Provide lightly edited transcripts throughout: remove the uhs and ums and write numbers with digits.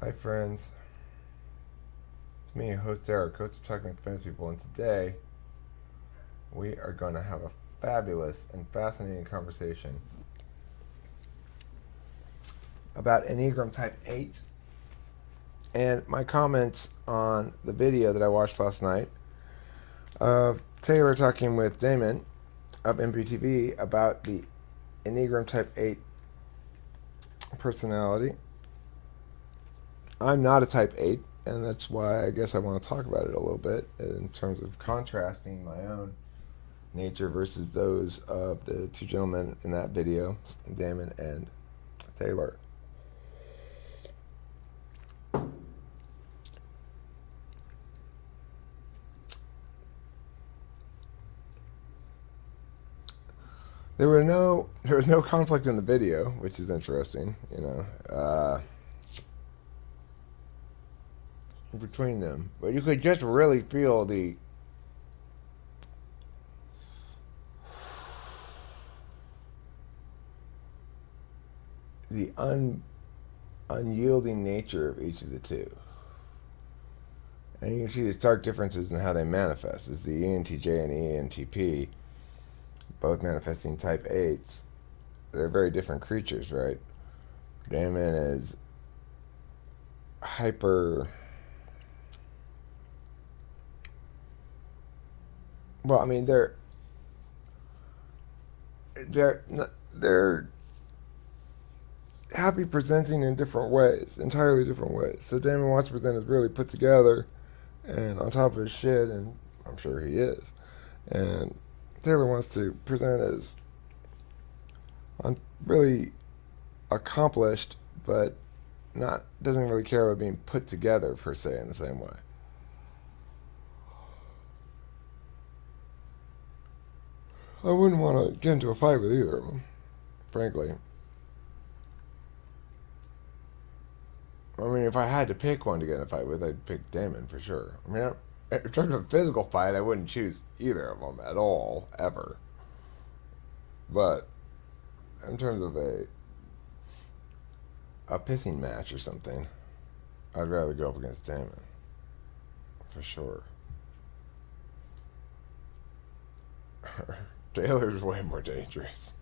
Hi friends, it's me, host Eric, host of Talking with Famous People, and today we are going to have a fabulous and fascinating conversation about Enneagram Type 8 and my comments on the video that I watched last night of Taylor talking with Damon of MBTV about the Enneagram Type 8 personality. I'm not a Type 8, and that's why I guess I want to talk about it a little bit in terms of contrasting my own nature versus those of the two gentlemen in that video, Damon and Taylor. There was no conflict in the video, which is interesting, between them. But you could just really feel the unyielding nature of each of the two. And you can see the stark differences in how they manifest. It's the ENTJ and ENTP, both manifesting type 8s. They're very different creatures, right? Damon is hyper. Well, I mean, they're they're happy presenting in different ways, entirely different ways. So Damon wants to present as really put together and on top of his shit, and I'm sure he is. And Taylor wants to present as really accomplished, but not doesn't really care about being put together per se in the same way. I wouldn't want to get into a fight with either of them, frankly. I mean, if I had to pick one to get in a fight with, I'd pick Damon for sure. I mean, in terms of a physical fight, I wouldn't choose either of them at all, ever. But in terms of a pissing match or something, I'd rather go up against Damon for sure. Taylor's way more dangerous.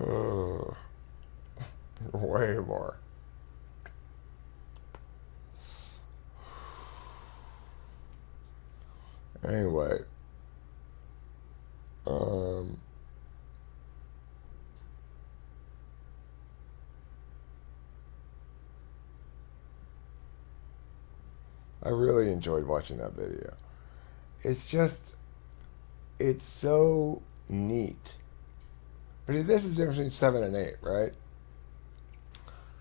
Oh, way more. Anyway, um, I really enjoyed watching that video. It's just, it's so neat. But this is the difference between 7 and 8, right?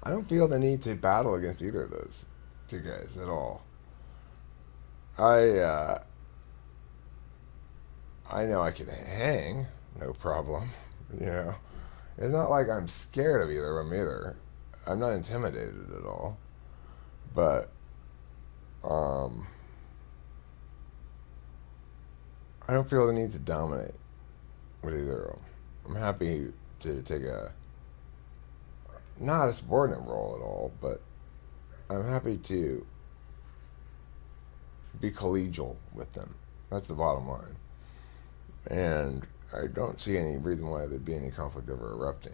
I don't feel the need to battle against either of those two guys at all. I uh, I know I can hang, no problem. You know, it's not like I'm scared of either of them either. I'm not intimidated at all. But um, I don't feel the need to dominate with either of them. I'm happy to take a not a subordinate role at all, but I'm happy to be collegial with them. That's the bottom line. And I don't see any reason why there'd be any conflict ever erupting.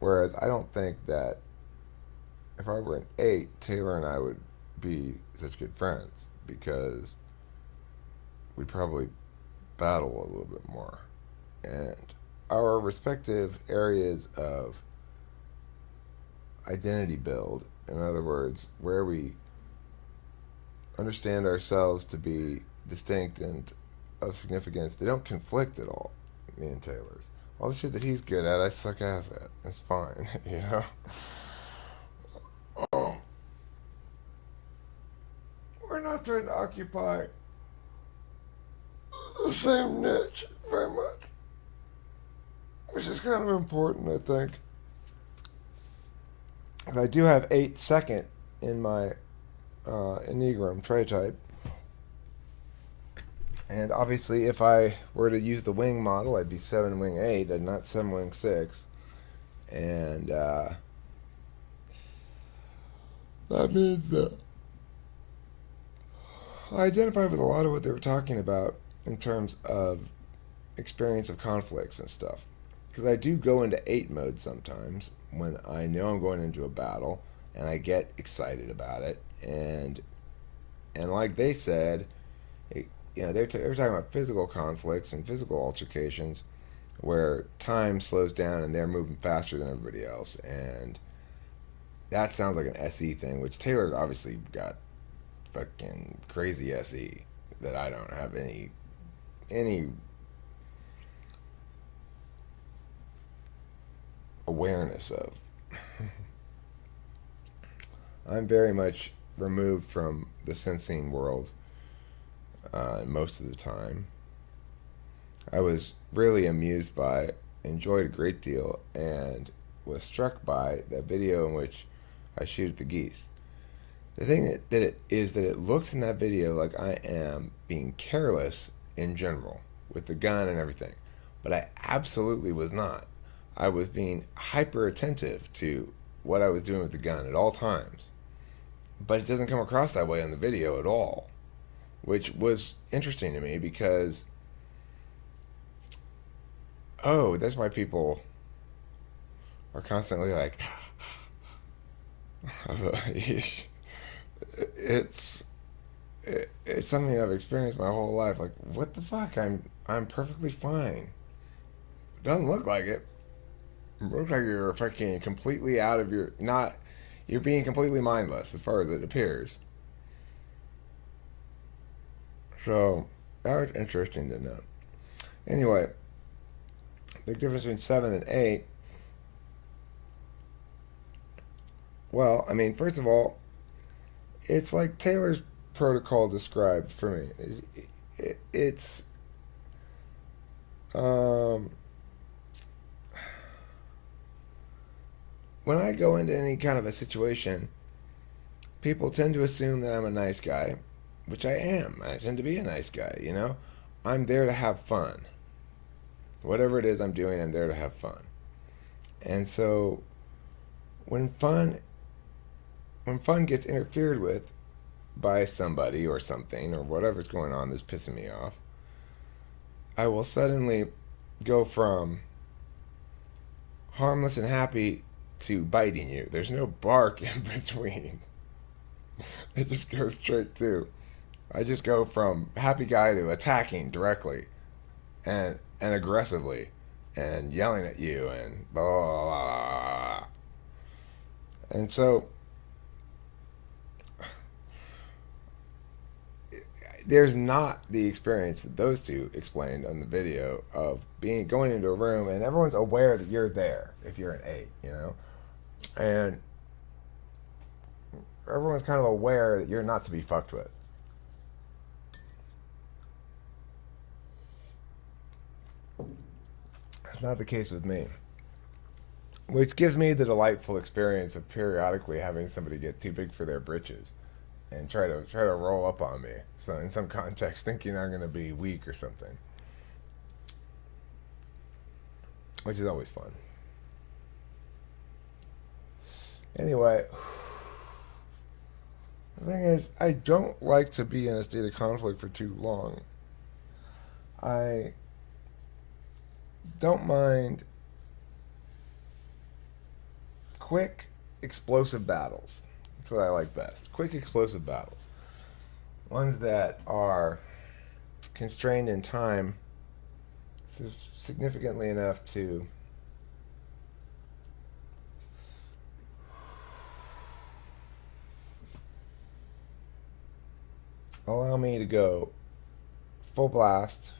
Whereas I don't think that if I were an 8, Taylor and I would be such good friends because we'd probably battle a little bit more. And our respective areas of identity build, in other words, where we understand ourselves to be distinct and of significance, they don't conflict at all, me and Taylor's. All the shit that he's good at, I suck ass at. It's fine, you know? Oh, we're not trying to occupy the same niche very much, which is kind of important, I think. I do have 8 second in my Enneagram trait type. And obviously, if I were to use the wing model, I'd be 7 wing 8 and not 7 wing 6. And That means that I identify with a lot of what they were talking about in terms of experience of conflicts and stuff. Because I do go into 8 mode sometimes when I know I'm going into a battle and I get excited about it. And like they said, they were talking about physical conflicts and physical altercations where time slows down and they're moving faster than everybody else. And that sounds like an SE thing, which Taylor's obviously got fucking crazy SE that I don't have any awareness of. I'm very much removed from the sensing world most of the time. I was really amused by, enjoyed a great deal, and was struck by that video in which I shoot at the geese. The thing that it is that it looks in that video like I am being careless in general with the gun and everything, but I absolutely was not. I was being hyper attentive to what I was doing with the gun at all times, but it doesn't come across that way on the video at all, which was interesting to me because that's why people are constantly like it's it's something I've experienced my whole life. Like, what the fuck? I'm perfectly fine. Doesn't look like it. It looks like you're fucking completely out of your not. You're being completely mindless as far as it appears. So that was interesting to know. Anyway, big difference between 7 and 8. Well, I mean, first of all, it's like Taylor's protocol described for me. It's um, when I go into any kind of a situation, people tend to assume that I'm a nice guy, which I am. I tend to be a nice guy, you know? I'm there to have fun. Whatever it is I'm doing, I'm there to have fun. And so when fun gets interfered with by somebody or something or whatever's going on that's pissing me off, I will suddenly go from harmless and happy to biting you. There's no bark in between. It just goes straight to. I just go from happy guy to attacking directly and aggressively and yelling at you and blah, blah, blah, blah. And so there's not the experience that those two explained on the video of going into a room and everyone's aware that you're there if you're an 8, you know, and everyone's kind of aware that you're not to be fucked with. That's not the case with me, which gives me the delightful experience of periodically having somebody get too big for their britches and try to roll up on me. So in some context, thinking I'm going to be weak or something, which is always fun. Anyway, the thing is, I don't like to be in a state of conflict for too long. I don't mind quick, explosive battles. That's what I like best. Quick, explosive battles. Ones that are constrained in time significantly enough to allow me to go full blast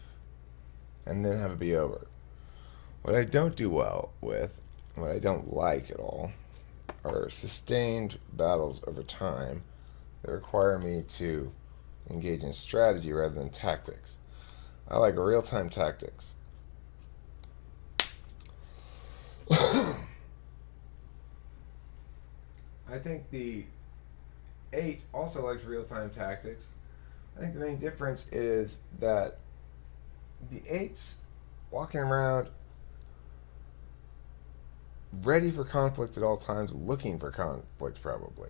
and then have it be over. What I don't do well with, what I don't like at all, are sustained battles over time that require me to engage in strategy rather than tactics. I like real-time tactics. I think the 8 also likes real-time tactics. I think the main difference is that the 8's walking around ready for conflict at all times, looking for conflict probably.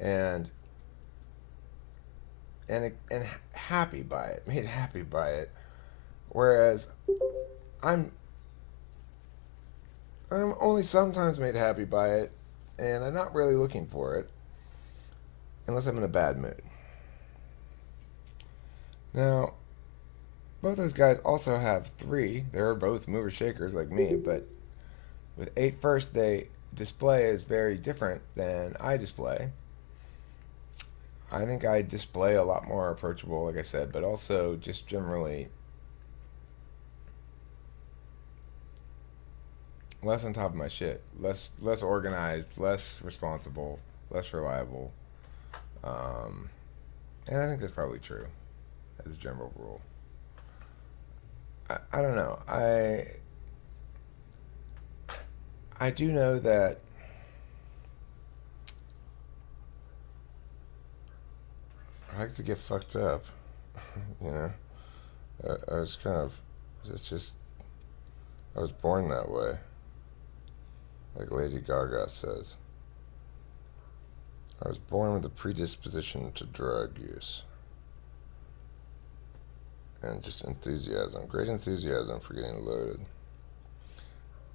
and and happy by it, made happy by it. Whereas I'm I'm only sometimes made happy by it, and I'm not really looking for it unless I'm in a bad mood. Now, both those guys also have three. They're both mover shakers like me, but with 8 first, they display is very different than I display. I think I display a lot more approachable, like I said, but also just generally less on top of my shit, less organized, less responsible, less reliable, um, and I think that's probably true as a general rule. I don't know. I do know that I like to get fucked up. You know, I was kind of it's just I was born that way, like Lady Gaga says. I was born with a predisposition to drug use and just enthusiasm, great enthusiasm for getting loaded.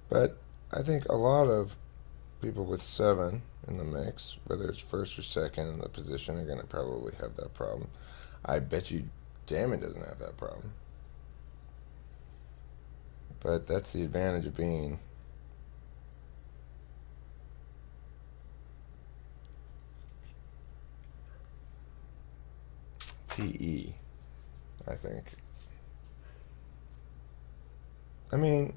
But I think a lot of people with 7 in the mix, whether it's first or second in the position, are going to probably have that problem. I bet you Damon doesn't have that problem. But that's the advantage of being TE, I think. I mean,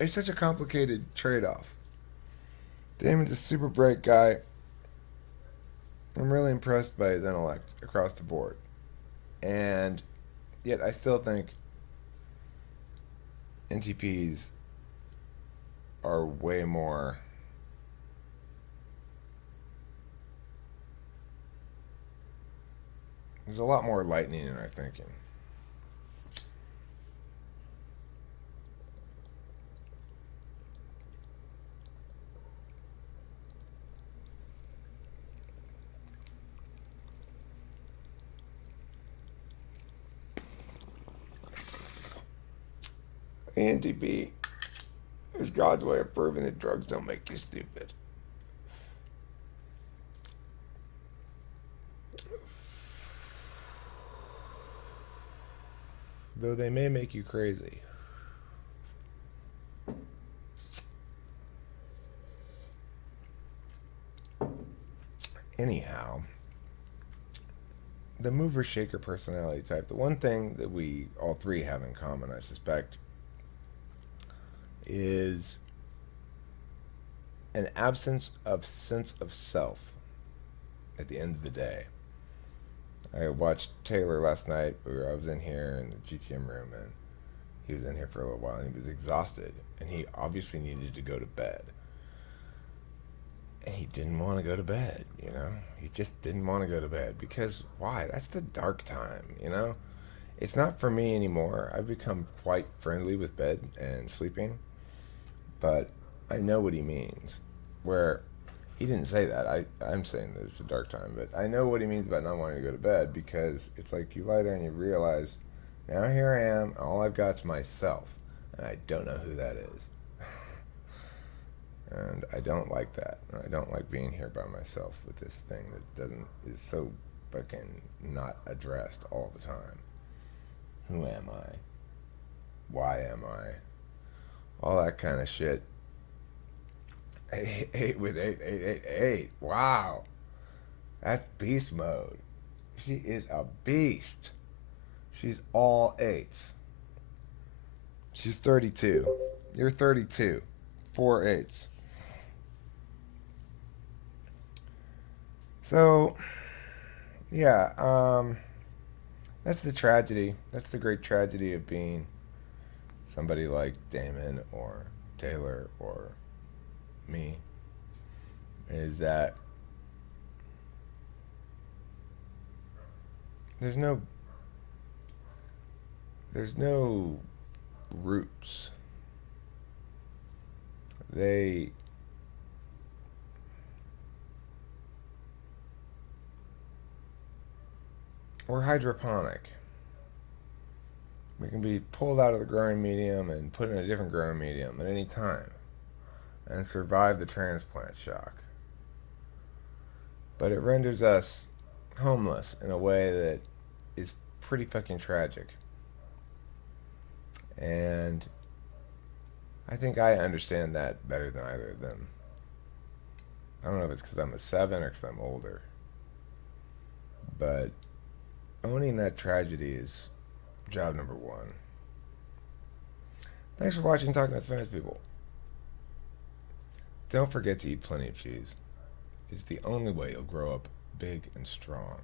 it's such a complicated trade off. Damon's a super bright guy. I'm really impressed by his intellect across the board. And yet I still think NTPs are way more. There's a lot more lightning in our thinking. The NTP is God's way of proving that drugs don't make you stupid. Though they may make you crazy. Anyhow, the mover shaker personality type, the one thing that we all three have in common, I suspect, is an absence of sense of self at the end of the day. I watched Taylor last night. I was in here in the GTM room, and he was in here for a little while, and he was exhausted, and he obviously needed to go to bed. And he didn't want to go to bed, you know? He just didn't want to go to bed because why? That's the dark time, you know? It's not for me anymore. I've become quite friendly with bed and sleeping, but I know what he means. Where he didn't say that. I'm saying that it's a dark time, but I know what he means about not wanting to go to bed because it's like you lie there and you realize, now here I am, all I've got's myself, and I don't know who that is. And I don't like that. I don't like being here by myself with this thing that is so fucking not addressed all the time. Who am I? Why am I? All that kind of shit. 8 with 8. Wow. That's beast mode. She is a beast. She's all 8s. She's 32. You're 32. 4 8s. So, yeah, that's the tragedy. That's the great tragedy of being somebody like Damon or Taylor or me, is that there's no roots. They We're hydroponic. We can be pulled out of the growing medium and put in a different growing medium at any time and survive the transplant shock. But it renders us homeless in a way that is pretty fucking tragic. And I think I understand that better than either of them. I don't know if it's because I'm a 7 or because I'm older. But owning that tragedy is job number 1. Thanks for watching Talking with Famous People. Don't forget to eat plenty of cheese. It's the only way you'll grow up big and strong.